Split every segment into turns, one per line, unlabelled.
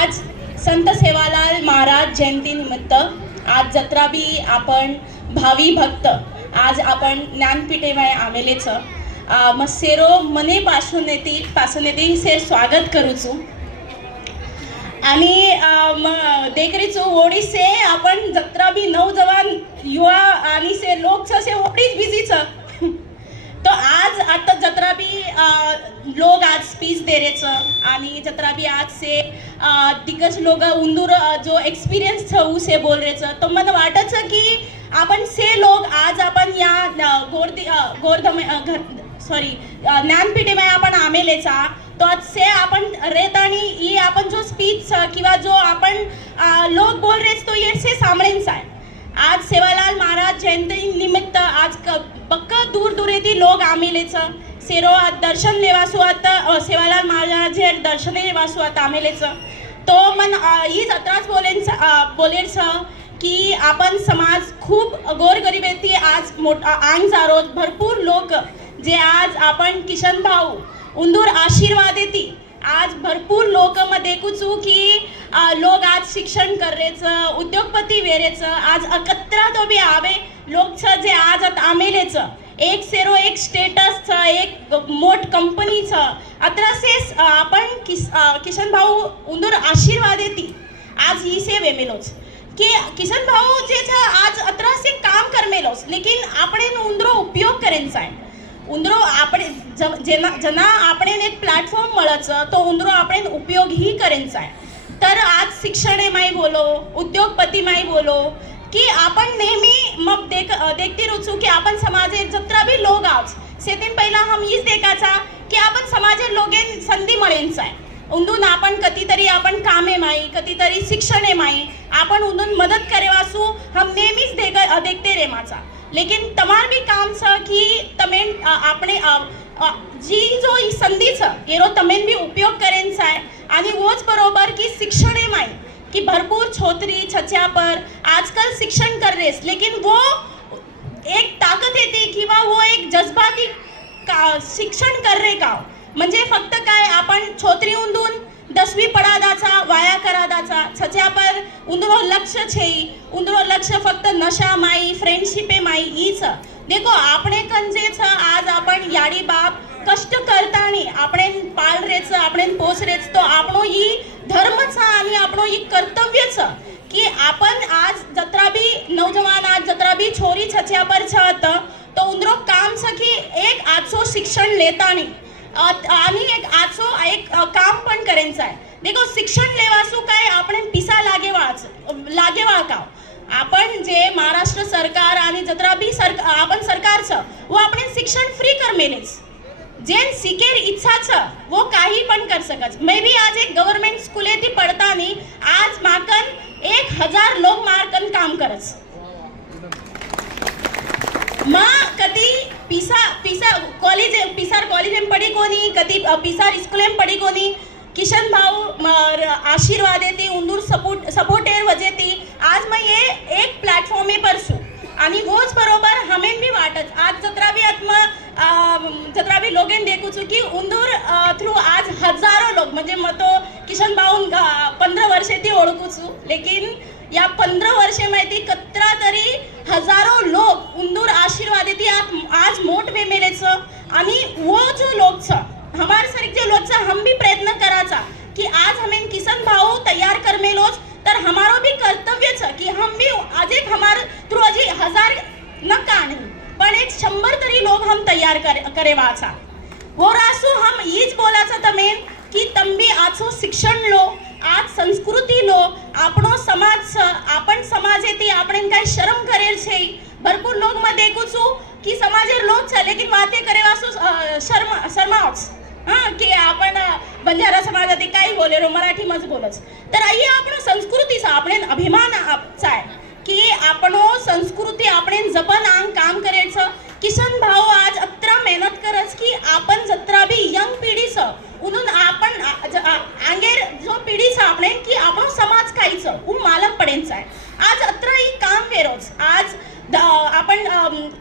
आज संत सेवालाल महाराज जयंती निमित्त आज जत्रा बी आपण भावी भक्त आज आपण ज्ञानपीठेमाय आमेलेचं मग सेरो मने पासून येते पासून येते से स्वागत करूचू. आणि देखरीचू ओडी से आपण जत्रा बी नौजवान युवा आणि से लोक से ओडीच बिझीच. तो आज आता जत्रा बी लोग आज स्पीच दे रेच आणि जत्रा भी आज से दिग्गज लोग उंदूर जो एक्सपिरियन्स छऊ से बोल रेच तो मला छ की आपण से लोग आज आपण या गोर गोरधम सॉरी ज्ञानपीठेमध्ये आपण आमेलेचा तो आज से आपण रेत आणि ही आपण जो स्पीच किंवा जो आपण लोग लोक बोल रेच तो ये से सामळेंचा आहे. आज सेवालाल महाराज जयंती निमित्त आज क पक्क दूर दूर येते लोक आमेलेचं सेरो आज दर्शन लेवासू आता अ, सेवालाल महाराज हे दर्शन लेवासू आता आमेलेचं. तो मन हीच अत्राच बोलेन बोलेन सं की आपण समाज खूप गोरगरीब येते आज मोठा आंग जारो भरपूर लोक जे आज आपण किशन भाऊ उंदूर आशीर्वाद येते आज भरपूर लोक मग देखूचू की लोक आज शिक्षण करेचं उद्योगपती वेरेचं आज अकत्रा तो बी आवे लोक जे आज आमेलेचं. एक सेरो एक स्टे मोठ कंपनीचं. अत्रासेस आपण किस किशन भाऊ उंदर आशीर्वाद येते आज ही से वेमेलोच कि किशन भाऊ जे था आज अतरा से काम करमेलोस लेकिन आपण उंदरो उपयोग करेंचाय સાહેબ उंदरो આપણે જેના જના एक प्लॅटफॉर्म પ્લેટફોર્મ तो उंदरो તો उपयोग ही करेन હી तर आज शिक्षणे शिक्षणेमाही बोलो उद्योगपतीमाही बोलो की आपण नेहमी मग देख देखते रुचू की आपण समाजे जत्रा भी लोक आहोत. सेतेन पहिला हम हीच देखाचा की आपण समाजे लोगे संधी मळेंचा आहे. उंदून आपण कधीतरी आपण कामे माई कधीतरी शिक्षणे माई आपण उंदून मदत करेवासू हम नेहमीच देख देखते रे माझा. लेकिन तमार भी काम सा कि तमें आपने आ, जी जो संधी सा येरो तमें भी उपयोग करेन सा है आणि वोच बरोबर की शिक्षणे माई की भरपूर छोतरी छच्या पर आजकल शिक्षण कर रेस. लेकिन वो एक ताकद येते किंवा वो एक जज्बा का शिक्षण कर रे का? म्हणजे फक्त काय आपण छोत्री उंदून दसवी पडादाचा वाया करादाचा सच्या पर उंदरो लक्ष छेई उंदरो लक्ष फक्त नशा माई फ्रेंडशिपे माई हीच. देखो आपणे कंजेच आज आपण याडी बाप कष्ट करतानी आपणे पाळरेच आपणे पोच रेच तो आपणो ही धर्मचा आणि आपणो ही कर्तव्यच की आपण आज जत्रा बी नवजवान छोरी छच्या पर छत तो उंदरो काम છે की एक आजचो शिक्षण लेतानी. अ, आणि एक आजचो एक अ, काम पण करेनचं आहे देखो शिक्षण लेवासू काय आपण पिसा लागेवाच लागेवाळ का आपण जे महाराष्ट्र सरकार आणि जत्रा बी सर आपण सरकारचं व आपण शिक्षण फ्री कर मेलेच जेन शिकेर इच्छा छ वो काही पण कर सकत. मे बी आज एक गव्हर्नमेंट स्कूले ती पडतानी आज माकन एक हजार लोक मारकन काम करच માં કદી પીસા પીસા કોલેજ પીસાર કોલેજ એમ પડી કોની કદી પીસાર સ્કૂલ એમ પડી કોની किशन भाऊ आशीर्वाद येते उंदूर सपोर्ट सपोर्टेर वजेती आज मैं ये एक प्लॅटफॉर्मे पर सू आणि वोच बरोबर हमेन भी वाटत। आज जत्रा भी आत्म जत्रा भी लोगेन देखू चू की उंदूर थ्रू आज हजारो लोक म्हणजे मतो किशन भाऊ पंधरा वर्षे ती ओळखू चू लेकिन या पंधरा वर्षे माहिती कत्रा तरी हजारो लोक उंदूर आशीर्वाद येते आज मोठ वेमेलेचं आणि वो जो लोग छ हमार सारखे लोग छ हम भी प्रयत्न कराचा कि आज हमें किसन भाऊ तैयार कर मेलोच तर हमारो भी कर्तव्य छ की हम भी आज एक हमार थ्रू अजी हजार न काणी पण एक शंभर तरी लोक हम तैयार करे करे वाचा हो रासू हम हीच बोलाचं તમે की तंबी आजो शिक्षण लो शर्म શરમ छे भरपूर लोग લોગમાં देखू છું કે समाज લોગ છે લેકિન વાતે કરે વાસુ શર્મ शर्मा हां की आपण बंजारा समाजातील काही बोले रो मराठी मराठीमच बोलच तर आई आपण संस्कृतीचा आपण अभिमान आपचा आहे. की आपण संस्कृती आपण जपन आंग काम करेच किशन भाऊ आज अत्रा मेहनत करच की आपण जत्रा भी यंग पिढीचं उन्हून आपण आंगेर जो पिढीचं आपण की आपण समाज काहीच उ मालक पडेंचं आहे. आज अत्रा ही फेरोज आज आपण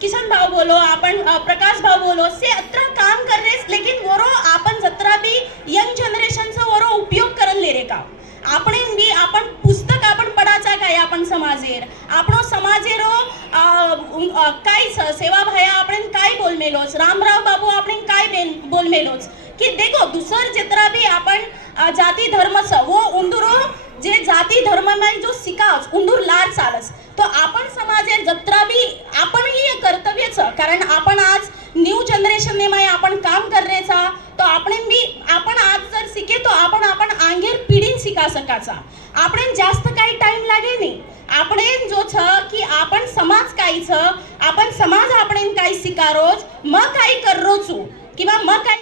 किशन भाव बोलो आपण प्रकाश भाव बोलो से अत्र काम कर रहे लेकिन वरो आपण जत्रा भी यंग जनरेशन से वरो उपयोग करन ले रहे का आपण भी आपण पुस्तक आपण पढाचा काय आपण समाजेर? आपणो समाजेरो काय सेवा भाया आपण काय बोल मेलोस? रामराव बाबू आपण काय बोल मेलोस? की देखो दुसर जत्रा भी आपण जाती धर्म से वो उंदुरो જે જાતિ ધર્મમાં જો શિકાવ ઊંધું લાર ચાલસ તો આપણ સમાજે जत्रा બી आपण ही કર્તવ્ય कारण आपण आज न्यू जनरेशन ने माय आपण काम कर तो आपण मी आपण आज जर शिके तो आपण आपण आंगेर पिढी शिका सकाचा आपण जास्त काही टाइम लागे नाही. आपण जो छ की आपण समाज काही छ आपण समाज आपण काही शिकारोच मग काही कररोचू किंवा मग काही